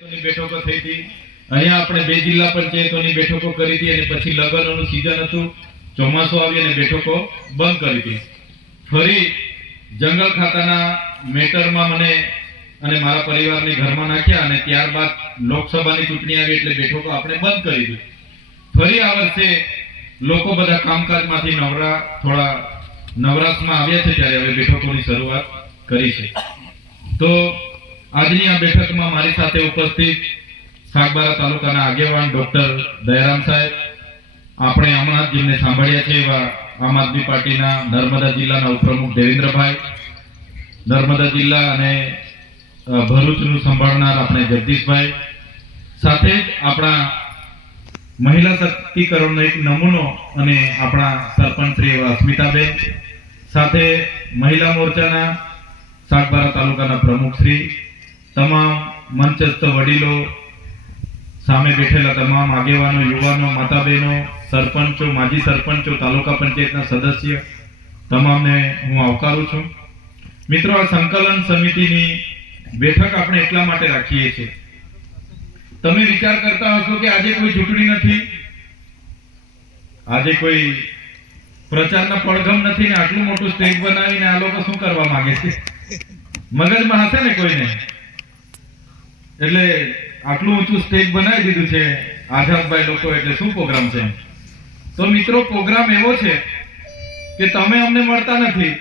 બેઠકો થઈ હતી. અહીંયા આપણે બે જિલ્લા પંચાયતોની બેઠકો કરી હતી અને પછી લગ્નનું સીઝન હતું. ચોમાસું આવી અને બેઠકો બંધ કરી હતી. ફરી જંગલ ખાતાના મેટરમાં મને અને મારા પરિવારને ઘરમાં નાખ્યા અને ત્યારબાદ લોકસભાની ચૂંટણી આવી એટલે બેઠકો આપણે બંધ કરી દીધી. ફરી આ વર્ષે લોકો બધા કામકાજમાંથી નવરા, થોડા નવરાશમાં આવ્યા છે ત્યારે હવે બેઠકોની શરૂઆત કરી છે. તો આજની આ બેઠકમાં મારી સાથે ઉપસ્થિત સાગબારા તાલુકાના આગેવાન ડોક્ટર દયારામ સાહેબ. આપણે હમણાં જેમને સાંભળ્યા છે એવા આમ આદમી પાર્ટીના નર્મદા જિલ્લાના ઉપપ્રમુખ દેવેન્દ્રભાઈ, નર્મદા જિલ્લા અને ભરૂચનું સંભાળનાર આપણે જગદીશભાઈ. સાથે જ આપણા મહિલા સશક્તિકરણનો એક નમૂનો અને આપણા સરપંચ શ્રી એવા અસ્મિતાબેન. સાથે મહિલા મોરચાના સાગબારા તાલુકાના પ્રમુખ શ્રી તમામ મંચસ્થ વડીલો, સામે બેઠેલા તમામ આગેવાનો, યુવાનો, માતાબહેનો, સરપંચો, માજી સરપંચો, તાલુકા પંચાયતના સદસ્ય, તમામને હું આવકારું છું. મિત્રો, આ સંકલન સમિતિની બેઠક આપણે એટલા માટે રાખીએ છીએ. તમે વિચાર કરતા હશો કે આજે કોઈ ચૂંટણી નથી? આજે કોઈ પ્રચારના પડઘમ નથી ને આટલું મોટું સ્ટેજ બનાવીને આ લોકો શું કરવા માંગે છે? મગજમાં હશે ને કોઈને? એટલે આટલું ઊંચું સ્ટેજ બનાવી દીધું છે આઝાદભાઈ લોકો એટલે શું પ્રોગ્રામ છે તો મિત્રો પ્રોગ્રામ એવો છે કે તમે અમને મળતા નથી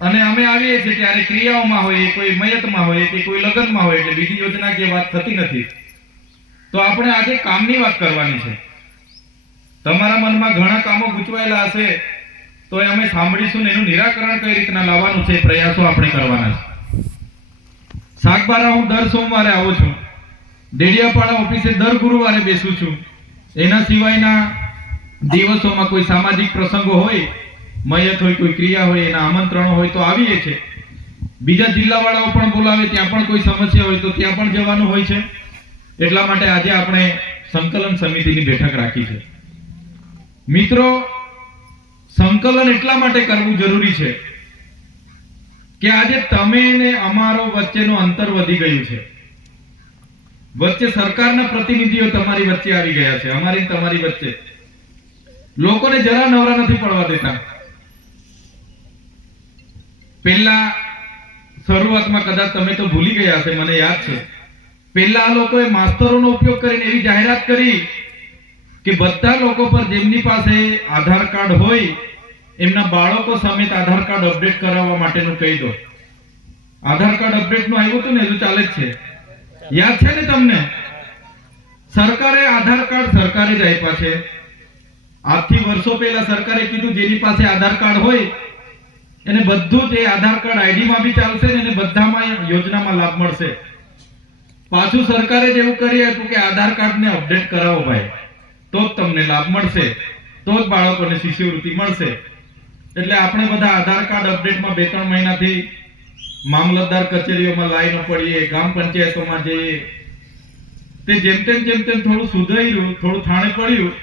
અને અમે આવીએ છીએ ત્યારે ક્રિયાઓમાં હોઈએ, કોઈ મયતમાં હોઈએ કે કોઈ લગ્નમાં હોય એટલે બીજી યોજના કે વાત થતી નથી. તો આપણે આજે કામની વાત કરવાની છે. તમારા મનમાં ઘણા કામો ગૂંચવાયેલા હશે, તો એ અમે સાંભળીશું ને એનું નિરાકરણ કઈ રીતના લાવવાનું છે પ્રયાસો આપણે કરવાના છે. શાકબારા હું દર સોમવારે આવું છું. ડેડિયાપાડા ઓફિસે દર ગુરુવારે બેસું છું. એના સિવાયના દિવસોમાં કોઈ સામાજિક પ્રસંગો હોય, મયત હોય, કોઈ ક્રિયા હોય, એના આમંત્રણો હોય તો આવીએ છે બીજા જિલ્લાવાળાઓ પણ બોલાવે, ત્યાં પણ કોઈ સમસ્યા હોય તો ત્યાં પણ જવાનું હોય છે. એટલા માટે આજે આપણે સંકલન સમિતિની બેઠક રાખી છે. મિત્રો, સંકલન એટલા માટે કરવું જરૂરી છે કે આજે તમે ને અમારો વચ્ચેનું અંતર વધી ગયું છે. વચ્ચે સરકારના પ્રતિનિધિઓ તમારી વચ્ચે આવી ગયા છે. અમારી તમારી વચ્ચે. લોકોને જરા નવરા નથી પડવા દેતા. પહેલા શરૂઆતમાં કદાચ તમે તો ભૂલી ગયા હશે, મને યાદ છે. પહેલા આ લોકોએ માસ્તરોનો ઉપયોગ કરીને એવી જાહેરાત કરી કે બધા લોકો પર જેમની પાસે આધાર કાર્ડ હોય એમના બાળકો સમેત આધાર કાર્ડ અપડેટ કરાવવા માટેનું કહી દો. આધાર કાર્ડ અપડેટનું આવ્યું હતું ને, હજુ ચાલે છે. યાદ છે ને તમને? સરકારે આધાર કાર્ડ સરકારે જ આપ્યા છે. આજથી વર્ષો પહેલા સરકારે કીધું જેની પાસે આધાર કાર્ડ હોય, એને બધું જ એ આધાર કાર્ડ આઈડીમાં બી ચાલશે ને, એને બધામાં યોજનામાં લાભ મળશે. પાછું સરકારે જ એવું કરી હતું કે આધાર કાર્ડ ને અપડેટ કરાવો ભાઈ. તો જ તમને લાભ મળશે. તો જ બાળકોને શિષ્યવૃત્તિ મળશે. એટલે આપણે બધા આધાર કાર્ડ અપડેટમાં બે ત્રણ મહિનાથી મામલતદાર કચેરીઓમાં લાઈનો પડીએ, ગ્રામ પંચાયતોમાં જઈએ. તે જેમ તેમ જેમ તેમ થોડું સુધાર્યું, થોડું થાણે પડ્યું.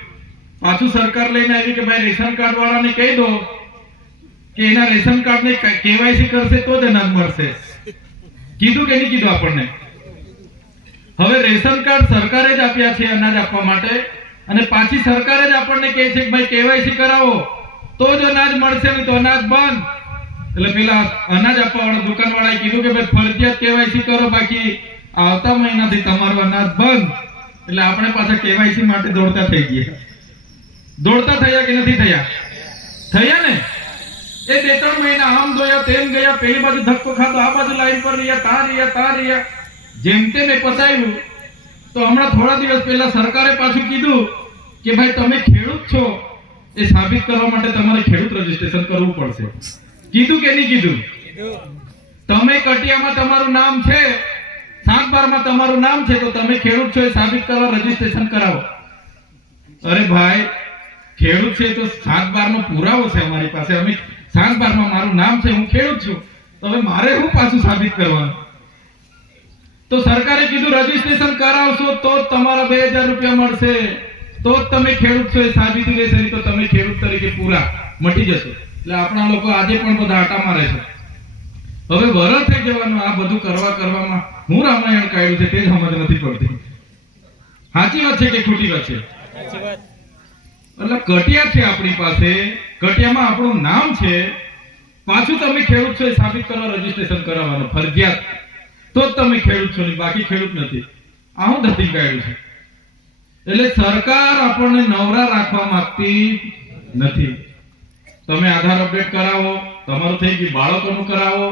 પાછું સરકાર લઈને આવી કે ભાઈ રેશન કાર્ડ વાળાને કહી દો કે એના રેશન કાર્ડ ને કેવાયસી કરશે તો જ અનાજ મળશે. કીધું કે નહીં કીધું આપણને? હવે રેશન કાર્ડ સરકારે જ આપ્યા છે અનાજ આપવા માટે અને પાછી સરકારે જ આપણને કહે છે કે ભાઈ કેવાયસી કરાવો. તો જ અનાજ મળશે નહીં તો અનાજ બંધ. એટલે પેલા અનાજ આપવા વાળા દુકાન વાળાએ કીધું કે ભાઈ ફરજિયાત કેવાયસી કરો, બાકી આવતા મહિનાથી તમારું અનાજ બંધ. એટલે આપણે પાછા કેવાયસી માટે દોડતા થઈ ગયા. દોડતા થયા કે નથી થયા? થયા ને? એ બે ત્રણ મહિના આમ જોયા તેમ ગયા, પેલી બાજુ ધક્કો ખાતો આ બાજુ લાઈન પર રહ્યા, તા રહ્યા તા રહ્યા. જેમ તેમ એ પતાવ્યું તો હમણાં થોડા દિવસ પહેલા સરકારે પાછું કીધું કે ભાઈ તમે ખેડૂત છો. એ સાબિત કરવા માટે તમારે ખેડૂત રજીસ્ટ્રેશન કરવું પડશે. કીધું કે નહીં કીધું? તમે કટિયામાં તમારું નામ છે સાતબારમાં તમારું નામ છે, તો તમે ખેડૂત છો એ સાબિત કરવા રજીસ્ટ્રેશન કરાવો. અરે ભાઈ, ખેડૂત છે તો સાત બાર નો પુરાવો છે અમારી પાસે. અમે સાત બારમાં મારું નામ છે, હું ખેડૂત છું. તો હવે મારે શું પાછું સાબિત કરવાનું? તો સરકારે કીધું રજીસ્ટ્રેશન કરાવશો તો તમારા બે હજાર રૂપિયા મળશે. તો જ તમે ખેડૂત છો એ સાબિતી રહેશે નહીં તો તમે ખેડૂત તરીકે પૂરા મટી જશો. એટલે આપણા લોકો આજે પણ બધા આટા મારે છે. હવે વર થઈ જવાનું આ બધું કરવા કરવામાં હું રામાયણ કાઢ્યું છે તે જ સમજ નથી પડતી. સાચી વાત છે કે ખોટી વાત છે? એટલે કટિયા છે આપણી પાસે કટિયામાં આપણું નામ છે. પાછું તમે ખેડૂત છો એ સાબિત કરવા રજીસ્ટ્રેશન કરાવવાનું ફરજિયાત. તો જ તમે ખેડૂત છો બાકી ખેડૂત નથી. આ હું ધરતી કાઢ્યું છે. એટલે સરકાર આપણને નવરા રાખવા માંગતી નથી. તમે આધાર અપડેટ કરાવો તમારું થઈ ગયું બાળકોનું કરાવો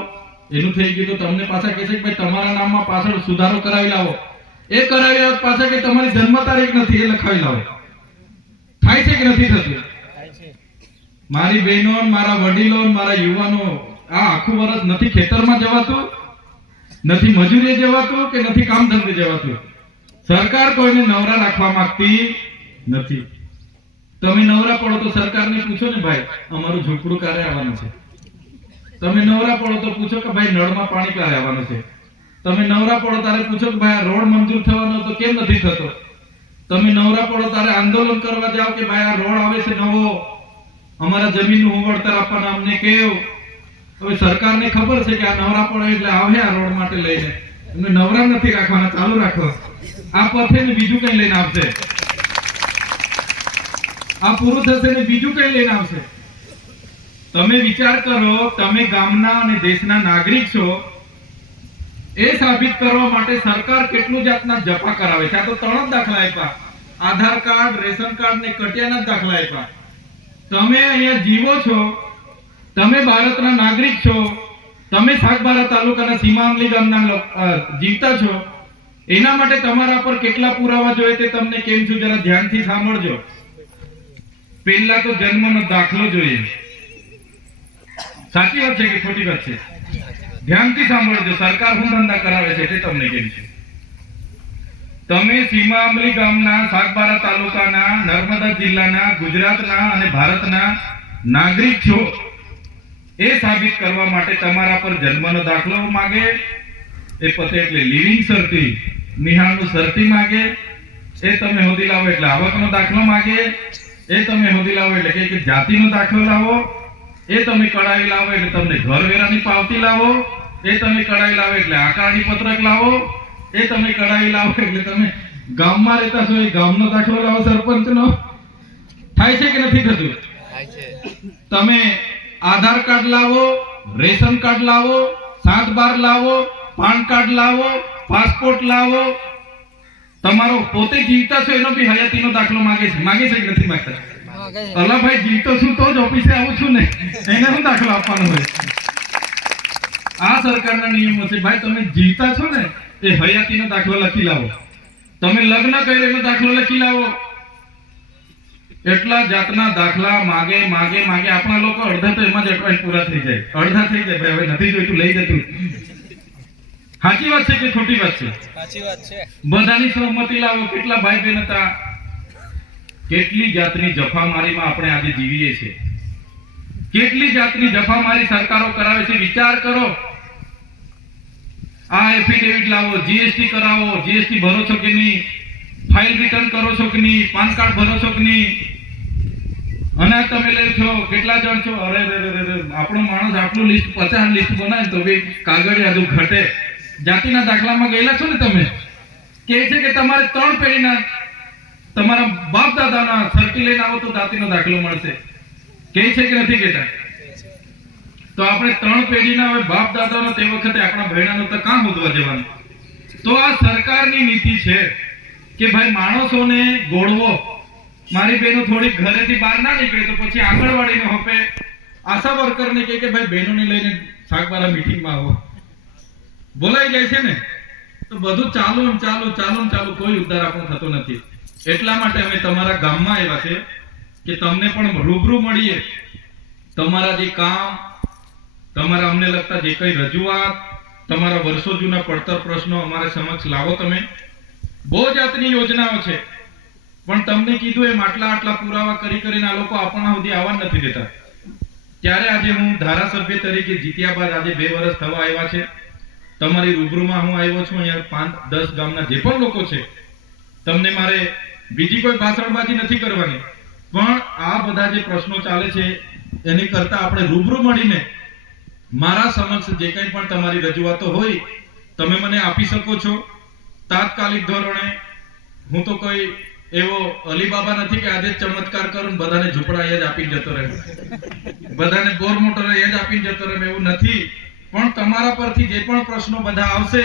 એનું થઈ ગયું તો તમને પાછા કહે છે કે ભાઈ તમારા નામમાં પાછળ સુધારો કરાવી લાવો. એ કરાવી લાવો પાછા કે તમારી જન્મ તારીખ નથી એ લખાવી લાવો. થાય છે કે નથી થતું? મારી બહેનો મારા વડીલો મારા યુવાનો આ આખું વર્ષ નથી ખેતરમાં જવાતું? નથી મજૂરીએ જવાતું કે નથી કામ ધંધે જવાતું? સરકાર કોઈને નવરા રાખવા માંગતી નથી. તમે નવરા પડો તો સરકારને પૂછો ને ભાઈ, અમારું ઝૂંપડું ક્યારે આવવાનું છે? તમે નવરા પડો તો પૂછો કે ભાઈ, નળમાં પાણી ક્યારે આવવાનું છે? તમે નવરા પડો તારે પૂછો કે ભાઈ રોડ મંજૂર થવાનો તો કેમ નથી થતો? તમે નવરા પડો તારે આંદોલન કરવા જાઓ કે ભાઈ, આ રોડ આવે છે નવો. અમારા જમીનનું હું વળતર આપવાના અમને કેવું. હવે સરકારને ખબર છે કે આ નવરા પડે એટલે આવે આ રોડ માટે લઈને. એમને નવરા નથી રાખવાના, ચાલુ રાખો. આ પથે ને બીજું કઈ લઈને આવશે. આ પૂરું થશે ને બીજું કઈ લઈને આવશે. તમે વિચાર કરો, તમે ગામના અને દેશના નાગરિક છો. એ સાબિત કરવા માટે સરકાર કેટલું જાતના જપા કરાવે છે? આ તો ત્રણ જ દાખલા આપ્યા. આધાર કાર્ડ, રેશન કાર્ડ ને કટિયાના જ દાખલા આપ્યા. તમે અહીંયા જીવો છો, તમે ભારતના નાગરિક છો. તમે સાગબારા તાલુકાના સીમામલી ગામના જીવતા છો. એના માટે તમારા પર કેટલા પુરાવા જોઈએ તે તમને કેમ છું જરા ધ્યાનથી સાંભળજો. પહેલા તો જન્મનો દાખલો જોઈએ. સાચી વાત છે કે ખોટી વાત છે? ધ્યાનથી સાંભળજો, સરકાર શું ધંધા કરાવે છે તે તમને કેમ છે? તમે સીમા અમલી ગામના, સાગબારા તાલુકાના, નર્મદા જિલ્લાના, ગુજરાતના અને ભારતના નાગરિક છો. એ સાબિત કરવા માટે તમારા પર જન્મનો દાખલો માગે એ પતે એટલે લિવિંગ સર્ટી નિહાળનું સર્ટી માંગે એ તમે હોદી લાવો એટલે આવકનો દાખલો માગે એ તમે હોદી લાવો એટલે કે કે જાતિનો દાખલો લાવો એ તમે કઢાવી લાવો એટલે તમને ઘર વેરાની પાવતી લાવો એ તમે કઢાવી લાવો એટલે આકારણી પત્રક લાવો એ તમે કઢાવી લાવો એટલે તમે ગામમાં રહેતા છો એ ગામનો દાખલો લાવો સરપંચનો. થાય છે કે નથી થતું? તમે આધાર કાર્ડ લાવો રેશન કાર્ડ લાવો સાત બાર લાવો પાન કાર્ડ લાવો પાસપોર્ટ લાવો. તમારો પોતે જીવતા છો એનો બી હયાતીનો દાખલો માંગે છે. માંગે છે કે નથી માંગતા? અલ્લાભાઈ જીવતો છું તો જ ઓફિસે આવું છું ને. એને શું દાખલો આપવાનો હોય? આ સરકારના નિયમો છે. ભાઈ તમે જીવતા છો ને એ હયાતીનો દાખલો લખી લાવો. તમે લગ્ન કરેલો દાખલો લખી લાવો. એટલા જાતના દાખલા માગે માગે માગે. આપણા લોકો અડધા તો એમાં જ અટવાઈને પૂરા થઈ જાય. અડધા થઈ જાય. ભાઈ હવે નથી જોઈતું લઈ જતું. સાચી વાત છે કે ખોટી વાત છે? સાચી વાત છે. બધાની સહમતી લાવો. કેટલા ભાઈ બહેન હતા? કેટલી જાતની જફામારીમાં આપણે આજે જીવીએ છીએ? કેટલી જાતની જફામારી સરકારો કરાવે છે? વિચાર કરો. આ એફિડેવિટ લાવો. જીએસટી કરાવો. જીએસટી ભરો છો કે નહીં? ફાઇલ રિટર્ન કરો છો કે નહીં? પાન કાર્ડ ભરો છો કે નહીં? અનાજ તમે લે છો, કેટલા જણ છો? અરે રે રે રે રે આપણો માણસ આટલું લિસ્ટ પચાસ લિસ્ટ બનાવે તો બી કાગળ યાદું ઘટે. જાતિના દાખલામાં ગયેલા છો ને તમે? કે છે કે તમારે ત્રણ પેઢીના, તમારા બાપ દાદાના સરકી લઈને આવો તો જાતિનો દાખલો મળશે. કે છે કે નથી કહેતા? તો આપણે ત્રણ પેઢીના હવે બાપ દાદાનો તે વખતે આપણા બહેણાનો તો કામ હોદવા જવાનું તો આ સરકારની નીતિ છે કે ભાઈ માણસોને ગોળવો. મારી બહેનો થોડીક ઘરેથી બહાર ના નીકળે તો પછી આંગણવાડીને હપે આશા વર્કરને કહે કે ભાઈ બહેનોને લઈને શાકબારા મીટિંગમાં આવો. બોલાઈ જાય છે ને, તો બધું ચાલુ ચાલુ ચાલુ ચાલુ, કોઈ ઉદ્ધાર આપણો થતો નથી. એટલા માટે અમે તમારા ગામમાં આવ્યા છે કે તમને પણ રૂબરૂ મળીએ. તમારા જે કામ, તમારા અમને લગતા જે કઈ રજૂઆત, તમારા વર્ષો જૂના પડતર પ્રશ્નો અમારા સમક્ષ લાવો તમે. બહુ જાતની યોજનાઓ છે. પણ તમને કીધું એમ, આટલા આટલા પુરાવા કરી કરીને આ લોકો આપણા સુધી આવવા નથી દેતા. ત્યારે આજે હું ધારાસભ્ય તરીકે જીત્યા બાદ આજે બે વર્ષ થવા આવ્યા છે. તમારી રૂબરૂમાં હું આવ્યો છું, અહીંયા પાંચ, દસ ગામના જે પણ લોકો છે. તમને મારે બીજી કોઈ ભાષણબાજી નથી કરવાની. પણ આ બધા જે પ્રશ્નો ચાલે છે, એની કરતા આપણે રૂબરૂ મળીને મારા સમક્ષ જે કંઈ પણ તમારી રજૂઆતો હોય, તમે મને આપી શકો છો. તાત્કાલિક ધોરણે હું તો કોઈ એવો અલીબાબા નથી કે આજે ચમત્કાર કરું બધાને ઝૂંપડા એ જ આપી જતો રહે. બધાને બોર મોટર એ જ આપી જતો રહે એવું નથી. પણ તમારા પરથી જે પણ પ્રશ્નો બધા આવશે,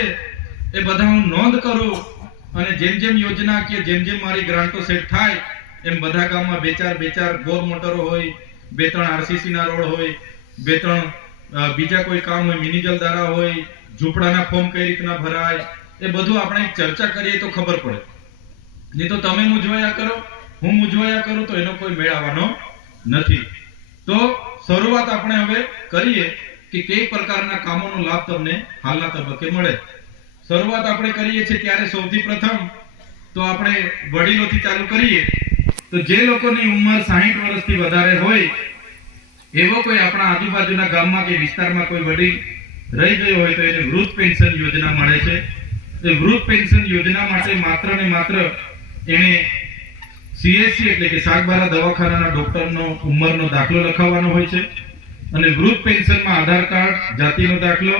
એ બધા હું નોંધ કરું અને જેમ જેમ યોજના કે જેમ જેમ મારી ગ્રાન્ટો સેટ થાય, એમ બધા ગામમાં બે ચાર બે ચાર બોર મોટરો હોય, બે ત્રણ આરસીસી ના રોડ હોય, બે ત્રણ બીજા કોઈ કામ હોય, મિની જલધારા હોય, ઝૂંપડાના ફોર્મ કઈ રીતના ભરાય, એ બધું આપણે ચર્ચા કરીએ તો ખબર પડે. નહીં તો તમે મૂંઝવાયા કરો, હું મૂંઝવાયા કરું તો એનો કોઈ મેળ આવવાનો નથી. તો શરૂઆત આપણે હવે કરીએ કે કઈ પ્રકારના કામોનો લાભ તમને હાલના તબક્કે મળે. શરૂઆત આપણે કરીએ છીએ ત્યારે સૌથી પ્રથમ તો આપણે વડીલોથી ચાલુ કરીએ. તો જે લોકોની ઉંમર 60 વર્ષથી વધારે હોય, એવો કોઈ આપણા આજુબાજુના ગામમાં કે વિસ્તારમાં કોઈ વડીલ રહી ગયો હોય તો એને વૃદ્ધ પેન્શન યોજના મળે છે. એ વૃદ્ધ પેન્શન યોજના માટે માત્ર ને માત્ર એને સીએસસી એટલે કે સાગબારા દવાખાનાના ડોક્ટરનો ઉંમરનો દાખલો લખાવવાનો હોય છે અને વૃદ્ધ પેન્શનમાં આધાર કાર્ડ, જાતિનો દાખલો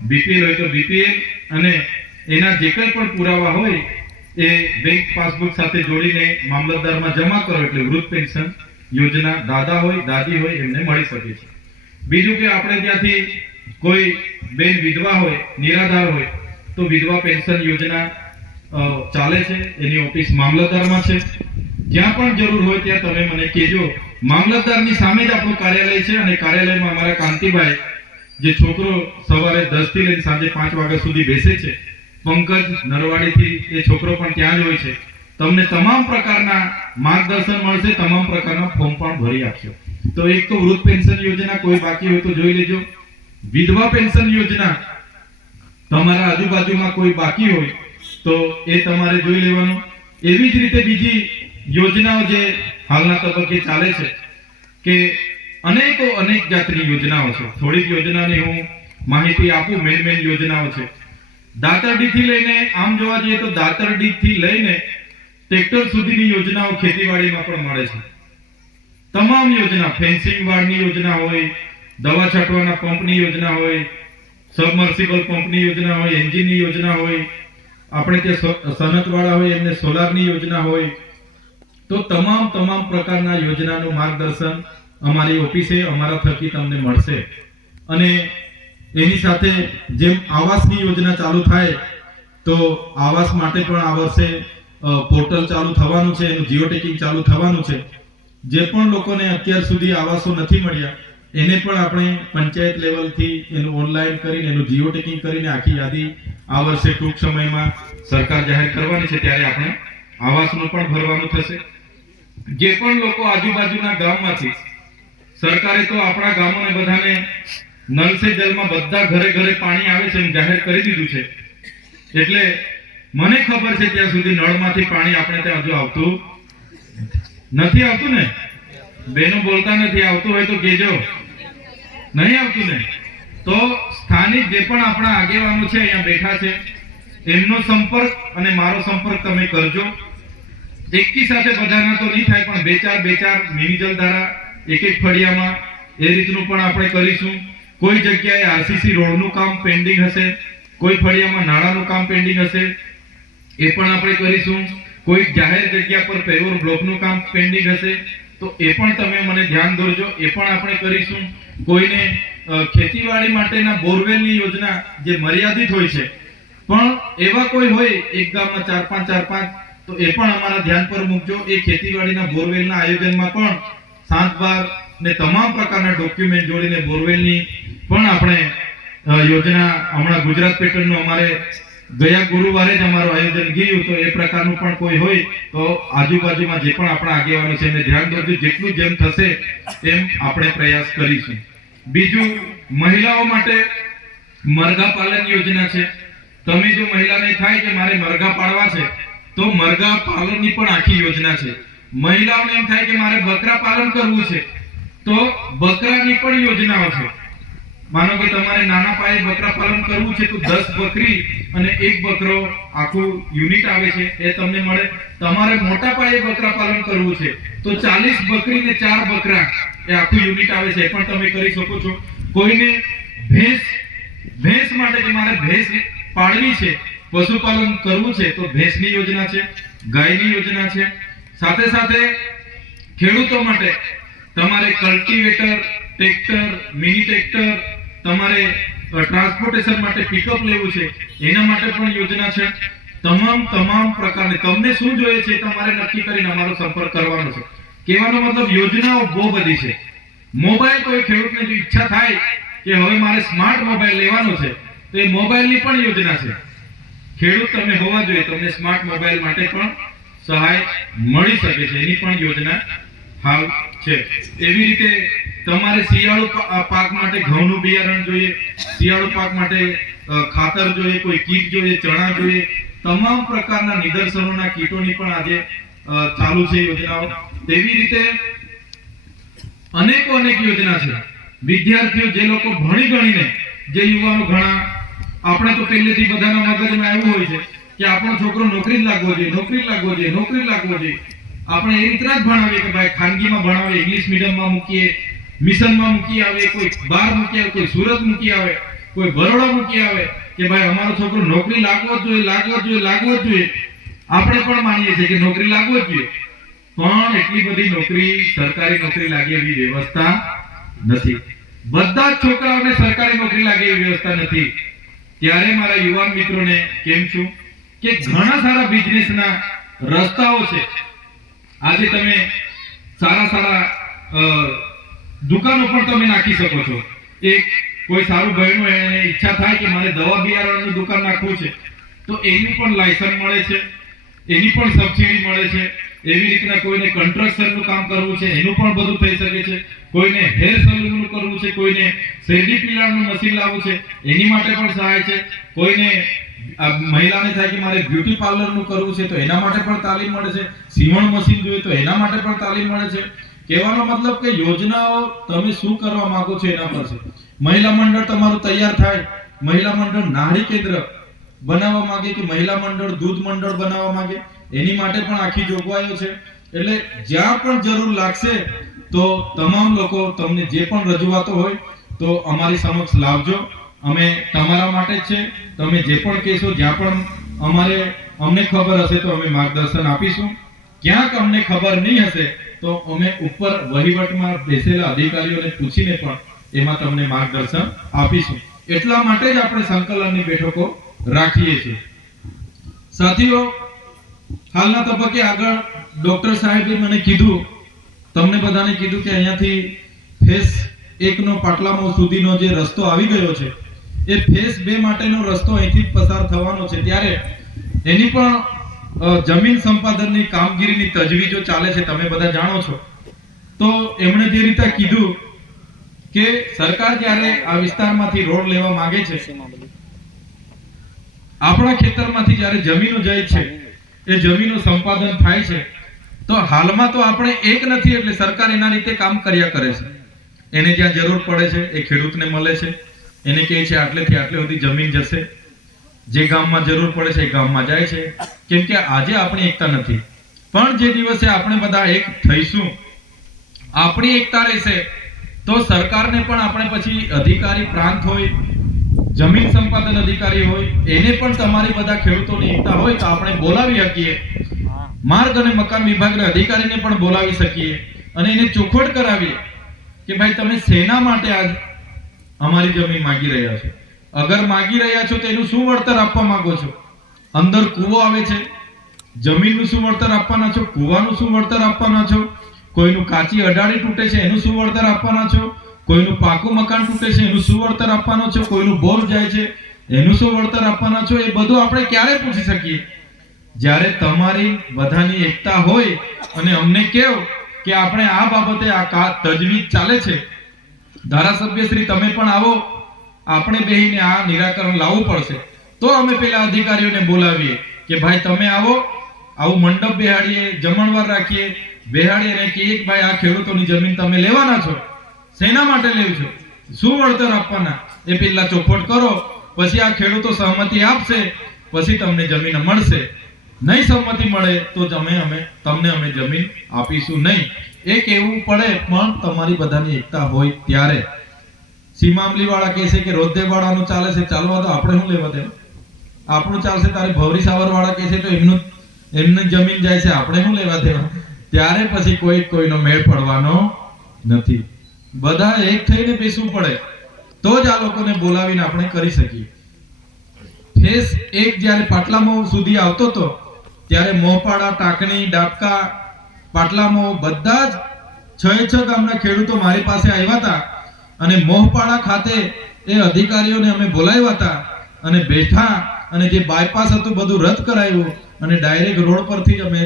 બીપીએલ હોય તો બીપીએલ અને એના જે કંઈ પણ પુરાવા હોય એ બેંક પાસબુક સાથે જોડીને મામલતદારમાં જમા કરો એટલે વૃદ્ધ પેન્શન યોજના દાદા હોય, દાદી હોય એમને મળી શકે છે. બીજું કે આપણે ત્યાંથી કોઈ બેન વિધવા હોય, નિરાધાર હોય, તો વિધવા પેન્શન યોજના ચાલે છે, એની ઓફિસ મામલતદારમાં છે. જ્યાં પણ જરૂર હોય ત્યાં તમે મને કહેજો. મામલતદારની સામે જ આપણું કાર્યાલય છે અને કાર્યાલયમાં અમારા કાંતિભાઈ, જે છોકરો સવારે દસથી લઈને સાંજે પાંચ વાગ્યા સુધી બેસે છે, પંકજ નરવાડીથી એ છોકરો પણ ત્યાં જ હોય છે. તમને તમામ પ્રકારના માર્ગદર્શન મળશે, તમામ પ્રકારના ફોર્મ પણ ભરી આપશો. તો એક તો વૃદ્ધ પેન્શન યોજના કોઈ બાકી હોય તો જોઈ લેજો. વિધવા પેન્શન યોજના તમારા આજુબાજુમાં કોઈ બાકી હોય તો એ તમારે જોઈ લેવાનું. એવી જ રીતે બીજી યોજનાઓ જે હાલના તબક્કે ચાલે છે કે અનેકો અનેક જાતની યોજનાઓ છે. થોડીક યોજનાની હું માહિતી આપું મેન મેન યોજનાઓ છે. દાતરડીથી લઈને, આમ જોવા જઈએ તો દાતરડીથી લઈને ટ્રેક્ટર સુધીની યોજનાઓ ખેતીવાડીમાં પણ મળે છે. તમામ યોજના, ફેન્સિંગ વાળની યોજના હોય, દવા છાંટવાના પંપની યોજના હોય, સબમર્સિબલ પંપની યોજના હોય, એન્જિનની યોજના હોય આપણે ત્યાં સનતવાળા હોય, એમને સોલારની યોજના હોય, તો તમામ તમામ પ્રકારના યોજનાનું માર્ગદર્શન અમારી ઓફિસે, અમારા થકી તમને મળશે. અને એની સાથે જેમ આવાસની યોજના ચાલુ થાય, તો આવાસ માટે પણ આ વર્ષે પોર્ટલ ચાલુ થવાનું છે, એનું જીઓ ટેકિંગ ચાલુ થવાનું છે. જે પણ લોકોને અત્યાર સુધી આવાસો નથી મળ્યા, એને પણ આપણે પંચાયત લેવલથી એનું ઓનલાઈન કરીને, એનું જીઓ ટેકિંગ કરીને આખી યાદી આ વર્ષે ટૂંક સમયમાં સરકાર જાહેર કરવાની છે ત્યારે આપણે આવાસનું પણ ભરવાનું થશે. જે પણ લોકો આજુબાજુના ગામમાંથી, સરકારે તો આપણા ગામોને બધાને નલ સે જલમાં બધા ઘરે ઘરે પાણી આવે છે એમ જાહેર કરી દીધું છે. એટલે મને ખબર છે ત્યાં સુધી નળમાંથી પાણી આપણે ત્યાં હજુ આવતું નથી આવતું ને? બેનો બોલતા નથી, આવતું હોય તો કેજો નહીં આવતું ને? તો સ્થાનિક જે પણ આપણા આગેવાનો છે, અહીંયા બેઠા છે, એમનો સંપર્ક અને મારો સંપર્ક તમે કરજો. એકી સાથે બધાના તો નહીં થાય, પણ બે ચાર બે ચાર મિની જલધારા, એક એક ફળિયામાં એ રીતનું પણ આપણે કરીશું. કોઈ જગ્યાએ આરસીસી રોડનું કામ પેન્ડિંગ હશે, કોઈ ફળિયામાં નાણાંનું કામ પેન્ડિંગ હશે, એ પણ આપણે કરીશું. કોઈ જાહેર જગ્યા પર પેવર બ્લોકનું કામ પેન્ડિંગ હશે, તો એ પણ તમે મને ધ્યાન દોરજો, એ પણ આપણે કરીશું. કોઈને ખેતીવાડી માટેના બોરવેલની યોજના જે મર્યાદિત હોય છે. પણ એવા કોઈ હોય, એક ગામમાં ચાર પાંચ ચાર પાંચ, તો એ પણ અમારા ધ્યાન પર મૂકજો. એ ખેતીવાડીના બોરવેલના આયોજનમાં પણ સાત બાર ને તમામ પ્રકારના ડોક્યુમેન્ટ જોડીને બોરવેલની પણ આપણે યોજના હમણાં ગુજરાત પેટર્નનું અમારે ગયા ગુરુવારે જ અમારું આયોજન ગયું, તો એ પ્રકારનું પણ કોઈ હોય, તો આજુબાજુમાં જે પણ આપણા આગેવાનો છે, એને ધ્યાન દોરજો જેટલું જેમ થશે તેમ આપણે પ્રયાસ કરીશું. બીજું મહિલાઓ માટે મરઘા પાલન યોજના છે. તમે જો મહિલાને થાય કે મારે મરઘા પાળવા છે, તો મરઘા પાલનની પણ આખી યોજના છે. મહિલાઓને એમ થાય કે મારે બકરા પાલન કરવું છે, તો બકરાની પણ યોજનાઓ છે. માનો કે તમારે નાના પાયે બકરા પાલન કરવું છે તો દસ બકરી અને એક બકરો આખું યુનિટ આવે છે, એ તમને મળે. તમારે મોટા પાયે બકરા પાલન કરવું છે તો 40 બકરી ને ચાર બકરા એ આખું યુનિટ આવે છે પણ તમે કરી શકો છો. કોઈને ભેંસ ભેંસ માટે કે મારે ભેંસ પાળવી છે, પશુપાલન કરવું છે તો ભેંસની યોજના છે, ગાયની યોજના છે. સાથે સાથે ખેડૂતો માટે તમારે કલ્ટિવેટર, ટ્રેક્ટર, મિની ટ્રેક્ટર તમારે ટ્રાન્સપોર્ટેશન માટે પિકઅપ લેવું છે, એના માટે પણ યોજના છે. તમામ તમામ પ્રકારની, તમને શું જોઈએ છે તમારે નક્કી કરીને અમારો સંપર્ક કરવાનો છે. કહેવાનો મતલબ યોજનાઓ બહુ બધી છે. મોબાઈલ કોઈ ખેડૂતને જો ઈચ્છા થાય કે હવે મારે સ્માર્ટ મોબાઈલ લેવાનો છે, તો એ મોબાઈલની પણ યોજના છે. ખેડૂત તમે હોવા જોઈએ, તમને સ્માર્ટ મોબાઈલ માટે પણ સહાય મળી શકે છે, એની પણ યોજના હાલ છે. એવી રીતે તમારે શિયાળુ પાક માટે ઘઉંનું બિયારણ જોઈએ, શિયાળુ પાક માટે ખાતર જોઈએ, કોઈ કીટ જોઈએ, ચણા જોઈએ. તમામ પ્રકારના નિદર્શનોના કીટોની પણ આજે ચાલુ છે યોજનાઓ. તેવી રીતે અનેકો અનેક યોજના છે. વિદ્યાર્થીઓ જે લોકો ભણી ગણીને જે યુવાનો ઘણા, આપણે તો પહેલેથી બધાના મગજમાં આવ્યું હોય છે કે આપણો છોકરો નોકરી જ લાગવો જોઈએ, નોકરી જ લાગવો જોઈએ, નોકરી જ લાગવો જોઈએ. આપણે એ રીતના જ ભણાવીએ કે ભાઈ ખાનગીમાં ભણાવીએ, ઇંગ્લિશ મીડિયમમાં મૂકીએ મિશનમાં મૂકી આવે, કોઈ બહાર મૂકી આવે, કોઈ સુરત મૂકી આવે, કોઈ બરોડા મૂકી આવે, કે ભાઈ અમારો છોકરો નોકરી લાગવો જ જોઈએ, લાગવો જ જોઈએ, લાગવો જ જોઈએ. આપણે પણ માનીએ છીએ કે નોકરી લાગવો જ જોઈએ. પણ એટલી બધી નોકરી, સરકારી નોકરી લાગે એવી વ્યવસ્થા નથી. બધા જ છોકરાઓને સરકારી નોકરી લાગે એવી વ્યવસ્થા નથી. ત્યારે મારા યુવાન મિત્રોને કેમ છું? કે ઘણા સારા બિઝનેસના રસ્તાઓ છે. આજે તમે સારા સારા દુકાનો પણ તમે નાખી શકો છો. એક કોઈ સારું ભણ્યું એને ઈચ્છા થાય કે મારે દવા બિયારણની દુકાન નાખવું છે, તો એનું પણ લાયસન્સ મળે છે, એની પણ સબસિડી મળે છે, એવી રીતના કોઈને કન્સ્ટ્રક્શનનું કામ કરવું છે, એનું પણ બધું થઈ શકે છે, કોઈને હેર સલૂનનું કરવું છે, કોઈને શેરડી પીલાનું મશીન લાવવું છે, એની માટે પણ સહાય છે. કોઈને મહિલાને થાય કે મારે બ્યુટી પાર્લરનું કરવું છે, તો એના માટે પણ તાલીમ મળે છે. સીવણ મશીન જોઈએ તો એના માટે પણ તાલીમ મળે છે. કહેવાનો મતલબ કે યોજનાઓ તમે શું કરવા માંગો છો એના પર છે. મહિલા મંડળ તમારું તૈયાર થાય. મહિલા મંડળ નારી કેન્દ્ર બનાવવા માંગે કે મહિલા મંડળ દૂધ મંડળ બનાવવા માંગે? એની માટે પણ આખી જોગવાઈઓ છે. એટલે જ્યાં પણ જરૂર લાગશે તો તમામ લોકો તમને જે પણ રજૂઆતો હોય તો અમારી સમક્ષ લાવજો. અમે તમારા માટે જ છે. તમે જે પણ કહેશો, જ્યાં પણ અમારે અમને ખબર હશે તો અમે માર્ગદર્શન આપીશું. ક્યાંક અમને ખબર નહીં હશે તો અમે ઉપર વહીવટમાં બેસેલા અધિકારીઓને પૂછીને પણ એમાં તમને માર્ગદર્શન આપીશું. એટલા માટે જ આપણે સંકલનની બેઠકો રાખીએ છીએ. સાથીઓ, હાલના તબક્કે આગળ ડોક્ટર સાહેબે મને કીધું, તમને બધાને કીધું કે અહીંયાથી ફેસ એકનો પાટલામો સુધીનો જે રસ્તો આવી ગયો છે, એ ફેસ બે માટેનો રસ્તો અહીંથી પસાર થવાનો છે. ત્યારે એની પણ જમીન સંપાદનની કામગીરીની તજવીજો ચાલે છે, તમે બધા જાણો છો. તો એમણે જે રીતે કીધું કે સરકાર જ્યારે આ વિસ્તારમાંથી રોડ લેવા માંગે છે, આપણા ખેતરમાંથી જ્યારે જમીનો જાય છે, એ જમીનો સંપાદન થાય છે, તો હાલમાં તો આપણે એક નથી એટલે સરકાર એના રીતે કામ કર્યા કરે છે. એને જ્યાં જરૂર પડે છે, એ ખેડૂતને મળે છે. એને કહે છે, આટલેથી આટલે સુધી જમીન જશે. જે ગામમાં જરૂર પડે છે એ ગામમાં જાય છે. કેમ કે આજે આપણી એકતા નથી. પણ જે દિવસે આપણે બધા એક થઈશું, આપણી એકતા રહેશે, તો સરકારને પણ આપણે પછી અધિકારી પ્રાંત હોય, જમીન સંપાદન અધિકારી હોય, એને પણ તમારી બધા ખેડૂતોની એકતા હોય તો આપણે બોલાવી શકીએ. માર્ગ અને મકાન વિભાગના અધિકારીને પણ બોલાવી શકીએ અને એને ચોખવટ કરાવીએ કે ભાઈ તમે સેના માટે આજ અમારી જમીન માંગી રહ્યા છો. અગર માંગી રહ્યા છો તો એનું શું વળતર આપવા માંગો છો? અંદર કૂવો આવે છે. જમીનનું શું વળતર આપવાના છો? કૂવાનું શું વળતર આપવાના છો? કોઈનું કાચી અડાડી તૂટે છે, એનું શું વળતર આપવાના છો? કોઈનું પાકું મકાન તૂટે છે, એનું શું વળતર આપવાનો છો? કોઈનું બોર જાય છે, એનું શું વળતર આપવાના છો? એ બધું આપણે ક્યારે પૂછી શકીએ? જ્યારે તમારી બધાની એકતા હોય અને અમને કેવ કે આપણે આ બાબતે આ તજવીજ ચાલે છે. ધારાસભ્ય શ્રી, તમે પણ આવો. આપણે બેહીને આ નિરાકરણ લાવવું પડશે. તો અમે પેલા અધિકારીઓને બોલાવીએ કે ભાઈ તમે આવો, આવું મંડપ બેહાડીએ, જમણવાર રાખીએ, બેહાડીએ ને કે એક ભાઈ આ ખેડૂતોની જમીન તમે લેવાના છો. શેના માટે લેવ છો? શું વળતર આપવાના? એ પેલા ચોખવટ કરો, પછી આ ખેડૂતો સહમતિ આપશે, પછી તમને જમીન મળશે. નહીં સંમતિ મળે તો તમે અમે, તમને અમે જમીન આપીશું નહીં. એ કહેવું પડે પણ તમારી બધાની એકતા હોય ત્યારે. સીમામલી વાળા કહે છે કે રોદ્દે વાળાનું ચાલે છે, ચાલવા તો આપણે શું લેવા દેવા? આપણું ચાલશે તારે ભવરી સાવર વાળા કહે છે તો એમનું, એમની જમીન જાય છે, આપણે શું લેવા દેવા? ત્યારે પછી કોઈ કોઈનો મેળ પડવાનો નથી. બધા એક થઈને બેસવું પડે. તો જ આ લોકોને બોલાવીને આપણે કરી શકીએ. ફેસ એક જ્યારે પાટલામાં સુધી આવતો હતો ત્યારે મોપાડા, ટાંકણી, ડાબકા, પાટલામાં બધા જ છ છ ગામના ખેડૂતો મારી પાસે આવ્યા હતા. અને મોહપાડા ખાતે એ અધિકારીઓને અમે બોલાવ્યા હતા અને બેઠા અને જે બાયપાસ હતું બધું રદ કરાયું અને ડાયરેક્ટ રોડ પરથી જ અમે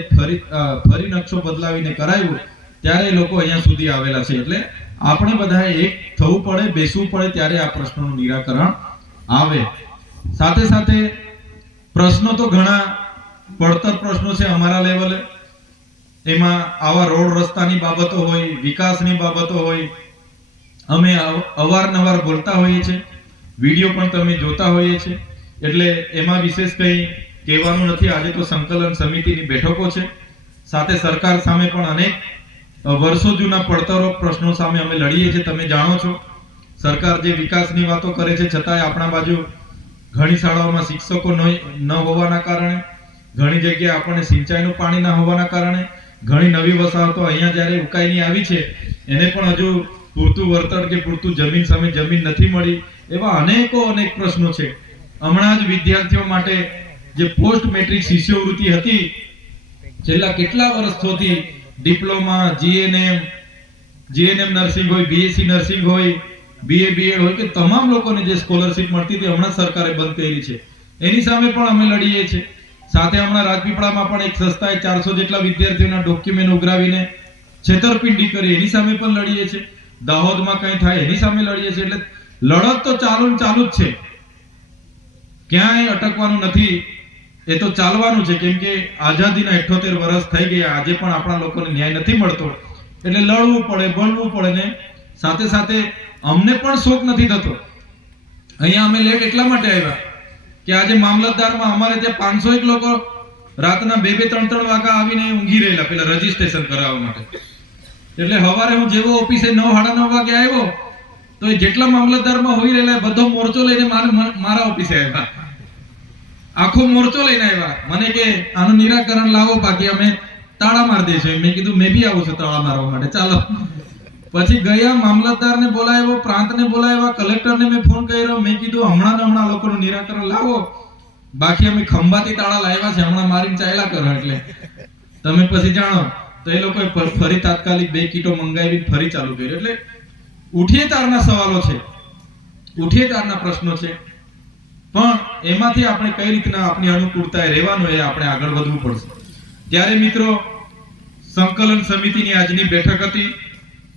ફરી નકશો બદલાવીને કરાયું, ત્યારે એ લોકો અહીંયા સુધી આવેલા છે. એટલે આપણે બધાએ એક થવું પડે, બેસવું પડે ત્યારે આ પ્રશ્નોનું નિરાકરણ આવે. સાથે સાથે પ્રશ્નો તો ઘણા પડતર પ્રશ્નો છે અમારા લેવલે એમાં આવા રોડ રસ્તાની બાબતો હોય, વિકાસની બાબતો હોય અમે અવ- અવારનવાર બોલતા હોઈએ છીએ વીડિયો પણ તમે જોતા હોઈએ છીએ એટલે એમાં વિશેષ કંઈ કહેવાનું નથી. આજે તો સંકલન સમિતિની બેઠકો છે. સાથે સરકાર સામે પણ અનેક વર્ષો જૂના પડતરો પ્રશ્નો સામે અમે લડીએ છીએ. તમે જાણો છો, સરકાર જે વિકાસની વાતો કરે છે, છતાંય આપણા બાજુ ઘણી શાળાઓમાં શિક્ષકો ન હોવાના કારણે, ઘણી જગ્યાએ આપણને સિંચાઈનું પાણી ના હોવાના કારણે, ઘણી નવી વસાહતો અહીંયા જ્યારે ઉકાઈની આવી છે, એને પણ હજુ પૂરતું વળતર કે પૂરતું જમીન સામે જમીન નથી મળી, એવા અનેકો અનેક પ્રશ્નો છે. હમણાં જ વિદ્યાર્થીઓ માટે જે પોસ્ટ મેટ્રિક શિષ્યવૃત્તિ હતી, છેલ્લા કેટલા વર્ષોથી ડિપ્લોમા, જીએનએમ જીએનએમ નર્સિંગ હોય, બીએસસી નર્સિંગ હોય, બીએ, બીએડ હોય કે તમામ લોકોને જે સ્કોલરશિપ મળતી હતી, હમણાં સરકારે બંધ કરી છે. એની સામે પણ અમે લડીએ છીએ. સાથે હમણાં રાજપીપળામાં પણ એક સંસ્થાએ ચારસો જેટલા વિદ્યાર્થીઓના ડોક્યુમેન્ટ ઉઘરાવીને છેતરપિંડી કરી, એની સામે પણ લડીએ છીએ. દાહોદમાં કંઈ થાય એની સામે લડીએ છીએ એટલે લડત તો ચાલુ ચાલુ જ છે. ક્યાંય અટકવાનું નથી, એ તો ચાલવાનું છે. કેમ કે આઝાદીના 78 વર્ષ થઈ ગયા, આજે પણ આપણા લોકોને ન્યાય નથી મળતો. એટલે લડવું પડે, બોલવું પડે ને સાથે સાથે અમને પણ શોખ નથી થતો. અહીંયા અમે લેટ એટલા માટે આવ્યા કે આજે મામલતદારમાં અમારે ત્યાં પાંચસો એક લોકો રાતના બે બે ત્રણ ત્રણ વાગ્યા આવીને ઊંઘી રહેલા, પેલા રજીસ્ટ્રેશન કરાવવા માટે. એટલે સવારે હું જેવો ઓફિસે નવ, સાડા નવ વાગે આવ્યો, તો એ જેટલા મામલતદારમાં હોઈ રહેલા બધો મોરચો લઈને મારા ઓફિસે આવ્યા. આખો મોરચો લઈને આવ્યા. મને કે, આનું નિરાકરણ લાવો, બાકી અમે તાળા મારી દઈશું. મેં કીધું, મેં બી આવું છું તાળા મારવા માટે. ચાલો. પછી ગયા, મામલતદારને બોલાવ્યો, પ્રાંતને બોલાવ્યા, કલેક્ટરને મેં ફોન કર્યો. મેં કીધું, હમણાં ને હમણાં લોકો લોકોનું નિરાકરણ લાવો. બાકી અમે ખંભાતી તાળા લાવ્યા છે, હમણાં મારીને ચાલ્યા કરો એટલે. તમે પછી જાણો તો એ લોકોએ ફરી તાત્કાલિક બે કીટો મંગાવી ફરી ચાલુ કર્યું. એટલે ઉઠીએ તારના સવાલો છે. ઉઠીએ તારના પ્રશ્નો છે. પણ એમાંથી આપણે કઈ રીતના આપણી અનુકૂળતાએ રહેવાનું એ આપણે આગળ વધવું પડશે. ત્યારે મિત્રો, સંકલન સમિતિની આજની બેઠક હતી.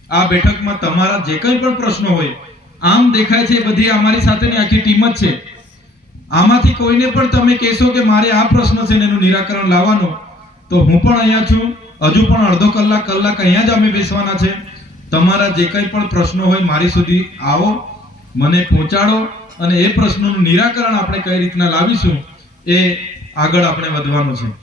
આ બેઠકમાં તમારા જે કંઈ પણ પ્રશ્નો હોય, આમ દેખાય છે બધી અમારી સાથેની આખી ટીમ જ છે. આમાંથી કોઈને પણ તમે કહેશો કે મારે આ પ્રશ્ન છે ને એનું નિરાકરણ લાવવાનું, તો હું પણ અહીંયા છું. હજુ પણ અડધો કલાક કલાક અહીંયા જ અમે બેસવાના છે. તમારા જે કંઈ પણ પ્રશ્નો હોય મારી સુધી આવો, મને પહોંચાડો અને એ પ્રશ્નોનું નિરાકરણ આપણે કઈ રીતના લાવીશું એ આગળ આપણે વધવાનું છે.